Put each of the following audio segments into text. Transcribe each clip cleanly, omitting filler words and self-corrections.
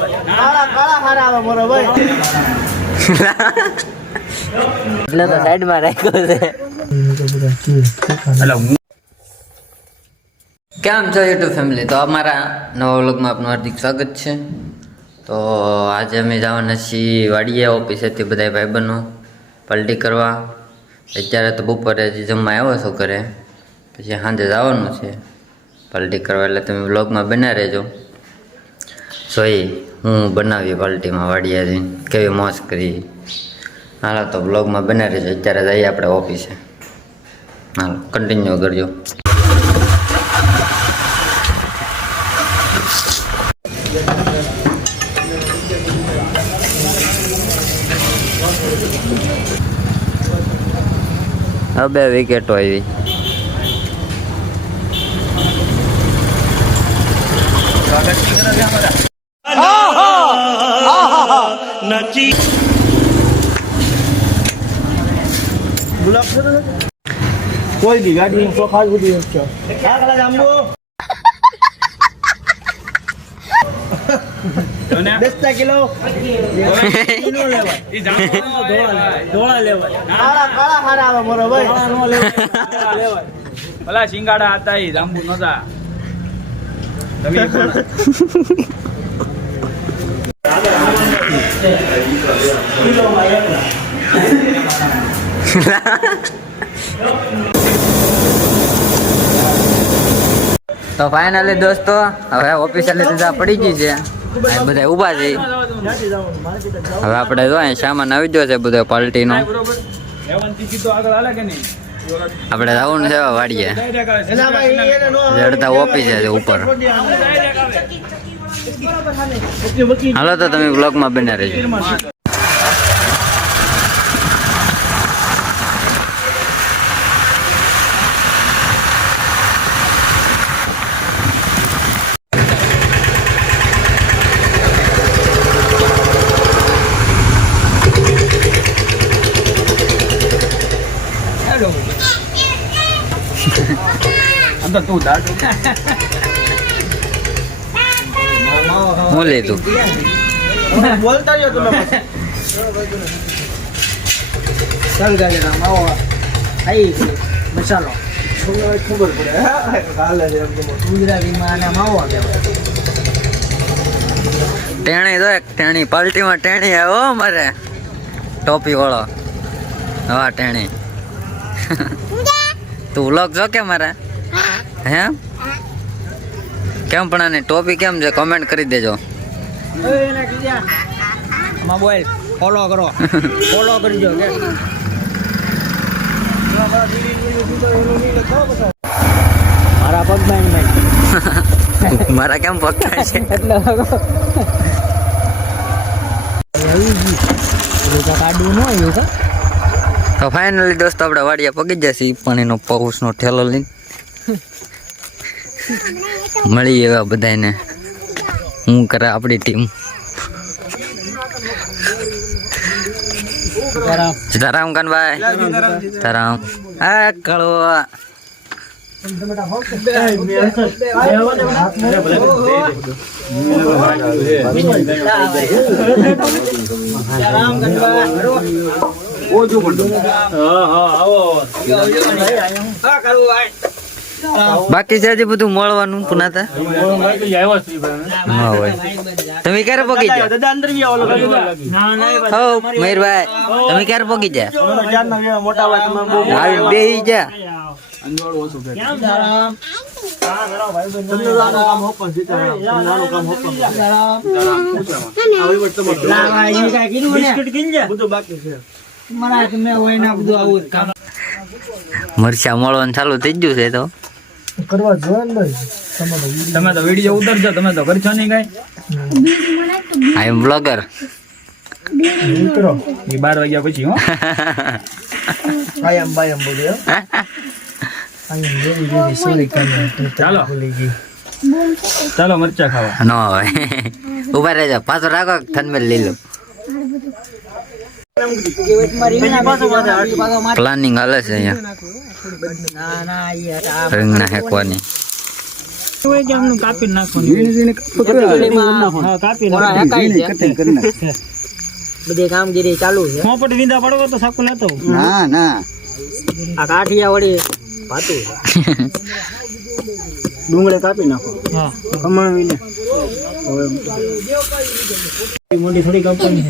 કાળા કાળા હારા આવે મોરો ભાઈ એટલે તો સાઈડમાં રાખ્યો છે. કેમ છો યુટ્યુબ ફેમિલી? તો અમારા નવા વ્લોગમાં આપનું હાર્દિક સ્વાગત છે. તો આજે અમે જવાના છીએ વાડીએ, ઓફિસેથી બધા ભાઈબંધો પલટી કરવા. અત્યારે તો બપોરે હજી જમવા આવ્યો છો ઘરે, પછી સાંજે જવાનું છે પલટી કરવા. એટલે તમે વ્લોગમાં બના રહેજો. જોઈ હું બનાવી પલટીમાં વાડીએ જઈને કેવી મોજ કરી. હાલો તો વ્લોગમાં બના રહેજો. અત્યારે જઈએ આપણે ઓફિસે. હાલો કન્ટિન્યુ કરજો. હવે 2 વિકેટો આવી. કોઈ દી ગાડી ચોખા બધી છે કાકલા જામો 10 કિલો કિલો લેવા ઈ જામો ધોળા લેવા કાળા કાળા હારા આવે મોરો ભાઈ કાળા નો લેવા ભલા સિંગાડા હતા ઈ જાંબુ નતા તમે તો ફાઇનલી દોસ્તો હવે ઓફિસિયલી રજા પડી ગઈ છે. બધા ઊભા છે. હવે આપણે જો સામાન આવી ગયો છે બધો પાર્ટીનો. આપણે જવાનું છે વાડીએ. અડધા ઓફિસે છે ઉપર. હાલો તો તમે બ્લોગમાં બન્યા રહેજો. અંદર તું દાટ હું લે તું બોલતા રહ્યો તમે ચાલ ગાજે ના માવો આઈ મસાલો ખબર પડે હાલે છે એમ તો ગુજરાતીમાં આને માવો કહેવાય. ટેણી તો એક ટેણી પાર્ટીમાં ટેણી આવ્યો મારે ટોપી વાળો. હા ટેણી તું વ્લોગ જો કે મારા હે કેમ પણ આની ટોપી કેમ છે કમેન્ટ કરી દેજો. બોલ ફોલો કરો ફોલો કરજો કે મારા પગમાં મારા કેમ પકડાય છે તો ફાઇનલી દોસ્તો આપણે વાડિયા પગી જશે. પાણીનો પાઉસનો ઠેલો લઈને મળી એવા બધાને. હું કરે આપણી ટીમ. સીતારામ કાનભાઈ સીતારામ. હા કળો બાકી છે હજી બધું મળવાનું પુનાતા. તમે ક્યારે પગી જાય મયુરભાઈ? તમે ક્યારે પગી જાય? આવી બે જા મરચા મળવાનું ચાલુ થઈ ગયું છે. તો કરવા જોઈએ ને ભાઈ. તમે તો વિડીયો ઉતારજો, તમે તો કરશો નહીં કઈ. આઈ એમ બ્લોગર મિત્રો એ 12 વાગ્યા પછી હો આયમ બાયમ બોલ્યો આયમ જોઈ સોરી કાને. ચાલો ભૂલી ગઈ. ચાલો મરચા ખાવા. નો હવે ઉભા રહેજો. પાછો રાખો થનમેલ લઈ લો. પ્લાનિંગ હાલે છે અહીંયા રીંગણા હેકવાની. હોય કે આમનું કાપી નાખવાનું હા કાપી નાખવાનું બધી કામગીરી ચાલુ છે. પોપટ વિંદા પડવો તો સાકુ લેતો ના ના આ કાઠિયા વળી ભાતું ડુંગળી કાપી નાખો હા ખમણ લે મોટી થોડી કાપવાની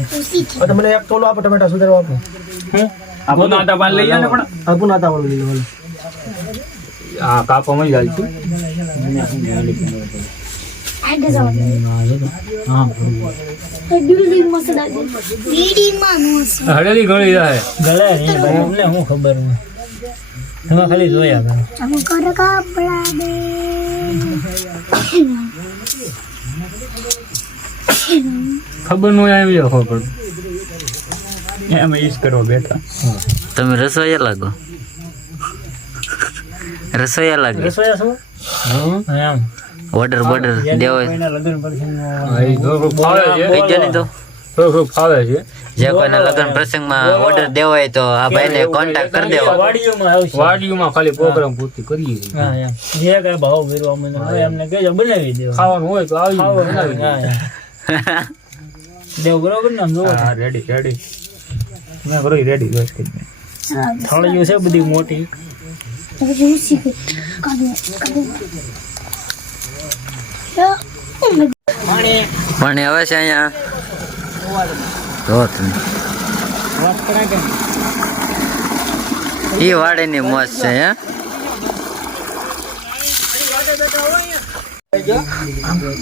છે તો મને એક તોલો આપો ટમેટા સુધારવા આપો હે આપું આટા પાન લઈ જાય ને પણ આપું નાતા વાળું લઈ લો આ કાપવામાં જ જાય છે હા હળેલી ગળી જાય ગળે નહીં ભાઈ અમને શું ખબર હોય તમે ખાલી જોયા કરો ખબર નો આવી ખબર એમ ઈજ કરવા બેઠા તમે રસોઈયા લાગો રસોઈયા લાગે રસોયા શું એમ ઓર્ડર બોર્ડર દેવો હોય કોઈના લગ્ન પ્રસંગમાં એ થોડું ફાવે છે કહેજો નહીં તો થોડું ફાવે છે જે કોઈના લગ્ન પ્રસંગમાં ઓર્ડર દેવો હોય તો આ ભાઈને કોન્ટેક્ટ કરી દેવો વાડીઓમાં આવશે વાડીઓમાં ખાલી પ્રોગ્રામ પૂર્તિ કરીએ છીએ. હા એમ જે કઈ ભાવ ભેરવા મને હવે એમને કહેજો બનાવી દેવા ખાવાનું હોય તો આવી બનાવી દઈએ. હા દેવ બરોબર ને આમ જોવો હા રેડી રેડી મેં કરી રેડી બસ કરી દે. થાળીઓ છે બધી મોટી પણ હવે છે અહીંયા જો તમે વાત કરા કે ઈ વાડીની મોજ છે હે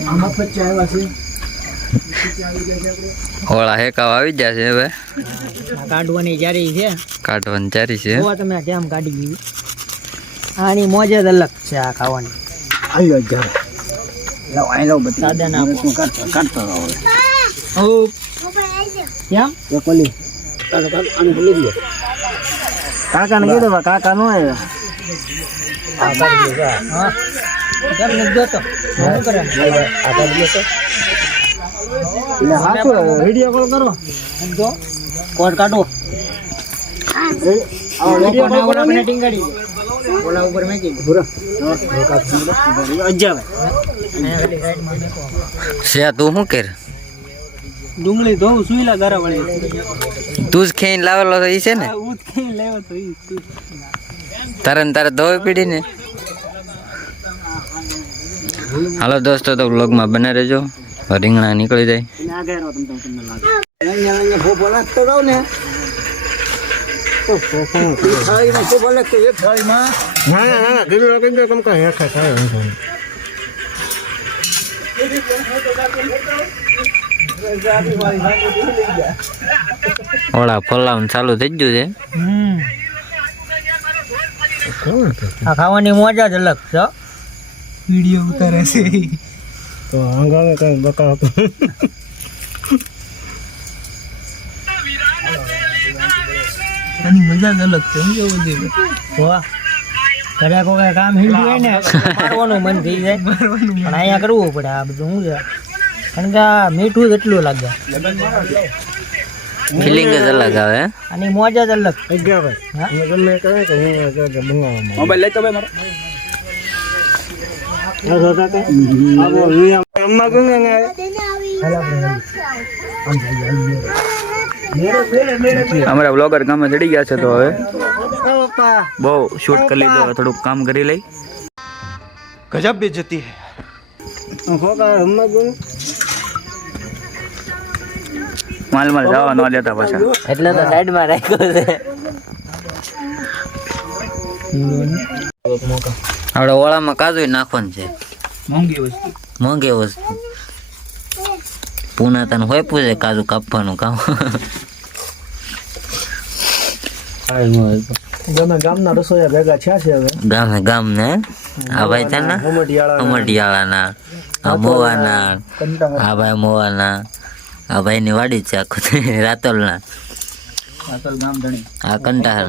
આમાં પચ્ચા આવ્યા છે ઓળા હેકાવ આવી ગયા છે હવે કાઢવાની જારી છે. કાઢવાની ચારી છે જોવા તમે કેમ કાઢી ગઈ. આની મોજ જ અલગ છે આ ખાવાની. આવ્યો જાર લાવ આઈ લાવ બધી સાદા ના શું કાઢતો રહો ઓ કેમ એ કોલી કાકા આને બોલી દે કાકાને કીધું પણ કાકા નો આવ્યો આ કાઢી લે હા કેમ ન જોતો શું કરે આ કાઢી લે એટલે હાચો વિડિયો કોલ કરો જો કોડ કાઢો આ વિડિયો કોલ કરો ને ટીંગાડી ઓલા ઉપર મેકી દે પૂરા અજાવે છે તું શું કર ડુંગળી ધોવું સુઈલા ગારા વળે તું જ ખેઈને લાવેલો તો ઈ છે ને ઉત કઈ લેવો તો ઈ તારે ને તારે ધોવી પીડી ને હાલો દોસ્તો તો વ્લોગમાં બને રહેજો રીંગણા નીકળી જાય આ ગેરો તમને લાગે અહીંયા ભોપો નાખતો જાવ ને તો થાળીમાં ભોપો નાખતો એક થાળીમાં ના ના ના ગીરો કઈ દે કમ કા હેખા થાય ઓળા ફલાવવાનું ચાલુ થઈ ગયું છે આ ખાવાની મોજ જ અલગ છે વિડિયો ઉતારે છે તો આંગળે કઈ બકાવ આની મજા જ અલગ છે કેવું છે વાહ ઘરે કોઈ કામ હિંડ્યું હોય ને મારવાનું મન થઈ જાય પણ અહીંયા કરવું પડે આ બધું શું છે કારણ કે આ મીઠું જ એટલું લાગે ફિલિંગ જ અલગ આવે આની મોજ જ અલગ ગયા ભાઈ હા? ગમે કરે કે હું બનાવવા મોબાઈલ લઈ તો ભાઈ મારો અમ્મા ગમે ને અમારા બ્લોગર કામે ચડી ગયા છે તો હવે બહુ શૂટ કરી લીધું હવે થોડુંક કામ કરી લઈ ગજબ બેજતી હે અમ્મા ગમે માલ માલ જવા ન દેતા પાછા એટલે તો સાઈડમાં રાખ્યો છે આપણે ઓળામાં કાજુ નાખવાનું છે મોંઘી વસ્તુ મોંઘી વસ્તુ પૂના તને હોય પૂછે કાજુ કાપવાનું કામ ગમે ગામના રસોઈયા ભેગા થયા છે હવે ગામે ગામ ને આ ભાઈ છે ને અમટિયાળાના આ મોવાના આ ભાઈ મોવાના આ ભાઈ ની વાડી છે આખું રાતોલના ગામ ધણી આ કંટાળ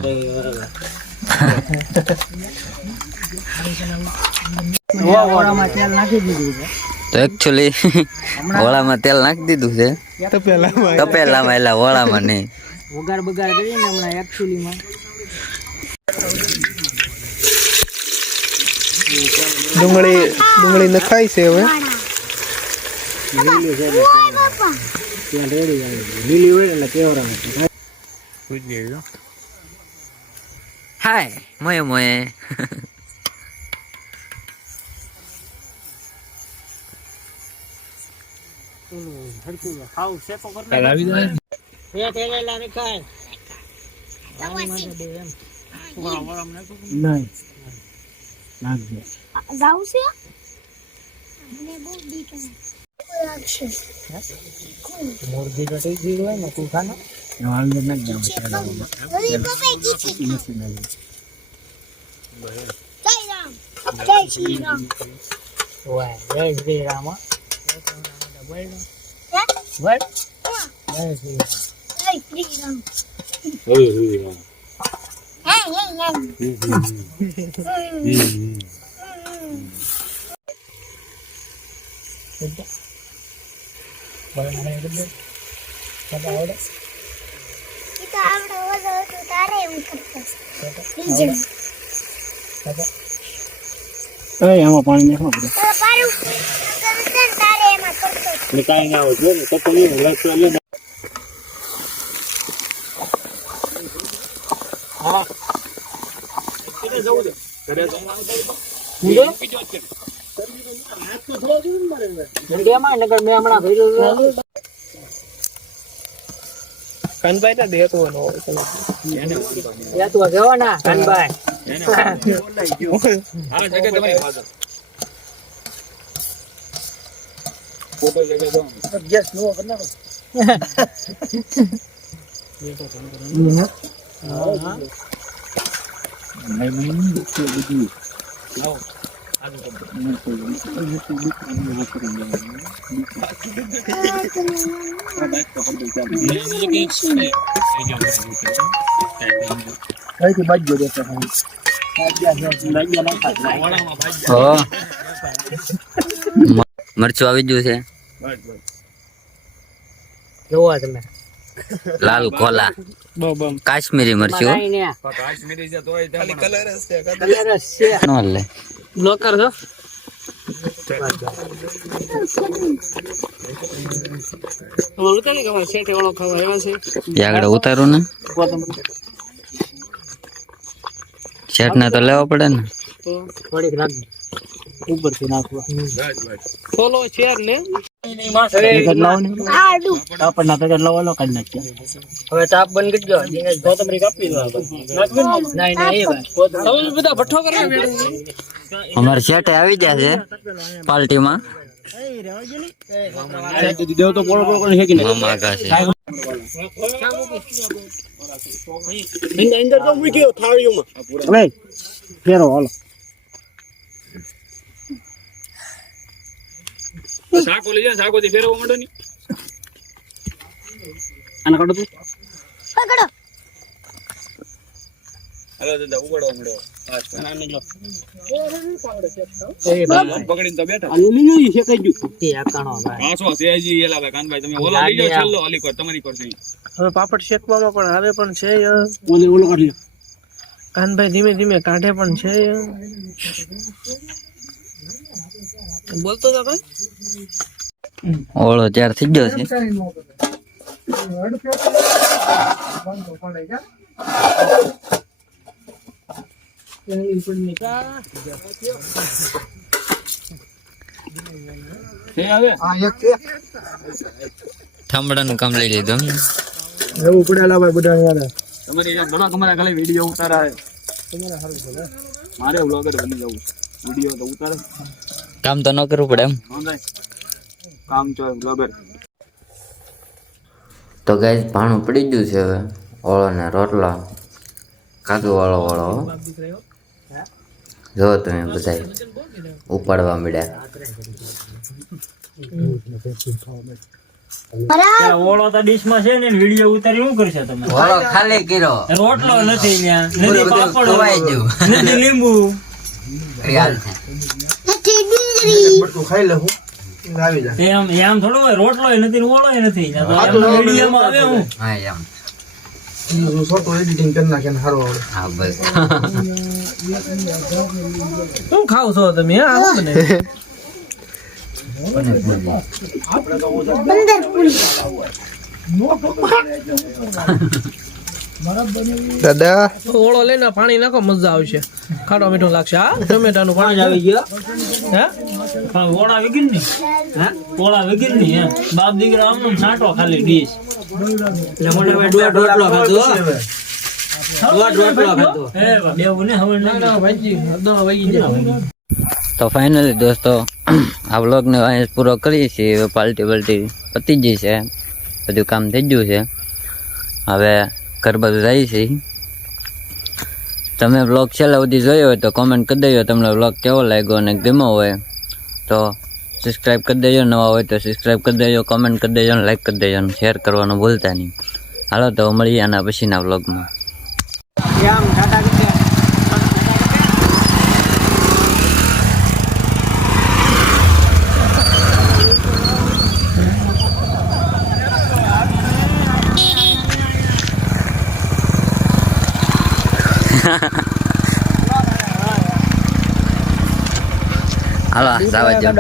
ઓળામાં તેલ નાખી દીધું છે તો એકચ્યુઅલી ઓળામાં તેલ નાખી દીધું છે તપેલામાં એટલે ઓળામાં નહીં વગાર બગાર કરીને હમણાં એકચ્યુઅલીમાં ડુંગળી નખાય છે હવે લીલી હોય એટલે કેવરા હાય મોય મોય જાઉં છે મને બહુ બીક લાગશે મુર્ગી તો થઈ ગઈ હોય ને તું ખાને જય શ્રી રામ ઓય જય શ્રી રામ બોલ જય શ્રી રામ જય શ્રી રામ આમાં પાણી નાખવા પડે કાંઈ ના હોય કાનભાઈ ના દેતો જવાના કાનભાઈ મરચું આવી ગયું છે જોવો તમે લાલ કોલા કાશ્મીરી મરચું નો લે બ્લોકર છો આગળ ઉતારો ને શેઠ ને તો લેવા પડે ને થોડીક રાખજો ઉપરથી નાખવા ફોલો શેર ને હવે તાપ બંધ કરી ગયો કોથમરી કાપી દો બધા ભઠ્ઠો કરે અમારે શેઠે આવી ગયા છે પાર્ટીમાં મામા કા છે અંદર તો મૂક્યો થાળીઓમાં ફેરો હાલો શાકો લઈ જા શાકો થી ફેરવવા માંડો ની આને કાઢો તું પકડો હાલો દાદા ઉગાડવા માંડો આને જો પકડીને તો બેઠા આને લઈ જઈ શેકાઈ ગયું તે આકાણો ભાઈ હાસો સેજી એલા ભાઈ કાનભાઈ તમે ઓલા લઈ જાઓ છેલ્લો અલી કોર તમારી કોર છે હવે પાપડ શેકવામાં પણ આવે પણ છે ઓલો કાઢી કાનભાઈ ધીમે ધીમે કાઢે પણ છે બોલતો તો ભાઈ ઓળો ત્યાર થઈ ગયો છે થાંભળાનું કામ લઈ લીધું એવું પડેલા ભાઈ બધા વાળા તમારી ઘણા તમારા ખાલી વિડિયો ઉતારા હે મારે વ્લોગર બની જવું વિડિયો તો ઉતારે કામ તો ન કરવું પડે એમ કામ તો વ્લોગર તો ગાઈસ ભાણું પડી ગયું છે હવે ઓળો ને રોટલા કાદુ વાળો વાળો જો તમે બધા ઉપાડવા મળ્યા ઓળો તો ડીશ માં છે ને વિડીયો ઉતારી શું કરશે તમે ઓળો ખાલી કર્યો રોટલો નથી ત્યાં નથી પાપડ ધોવાઈ ગયું નથી લીંબુ યાદ છે ખાઈ લે હું આવી જા એમ થોડું હોય રોટલો નથી ઓળો નથી વિડીયોમાં આવે હું હા એમ ફોટો એડિટિંગ કરી નાખે ને સારું આવડે. હા બસ શું ખાવ છો તમે હા આવો ને બંદર પુલ દાદા ઓળો લઈને પાણી નાખો મજા આવશે ખાટો મીઠું લાગશે હા ટમેટાનું પાણી આવી ગયો હે ઓળા વિગીન ની હે ઓળા વિગીન ની હે બાપ દીકરા આમનું છાંટો ખાલી ડીશ એટલે મોટે ભાઈ રોટલો ખાધો રોટલો ખાધો હે બેવું ને હવે ના ભાઈજી અડધો વાગી જાય. તો ફાઇનલી દોસ્તો આ વ્લોગને અહીં પૂરો કરીએ છીએ. હવે પાર્ટી પતી ગઈ છે, બધું કામ થઈ ગયું છે. હવે ઘર બાજુ જાય છે. તમે વ્લોગ છેલ્લા સુધી જોયો હોય તો કોમેન્ટ કરી દેજો તમને વ્લોગ કેવો લાગ્યો અને ગમ્યો હોય તો સબસ્ક્રાઈબ કરી દેજો, નવા હોય તો સબસ્ક્રાઈબ કરી દેજો, કોમેન્ટ કરી દેજો, લાઈક કરી દેજો અને શેર કરવાનું ભૂલતા નહીં. હાલો તો મળીએ આના પછીના વ્લોગમાં. આમ ટાટા કરી હાલો જવા દો.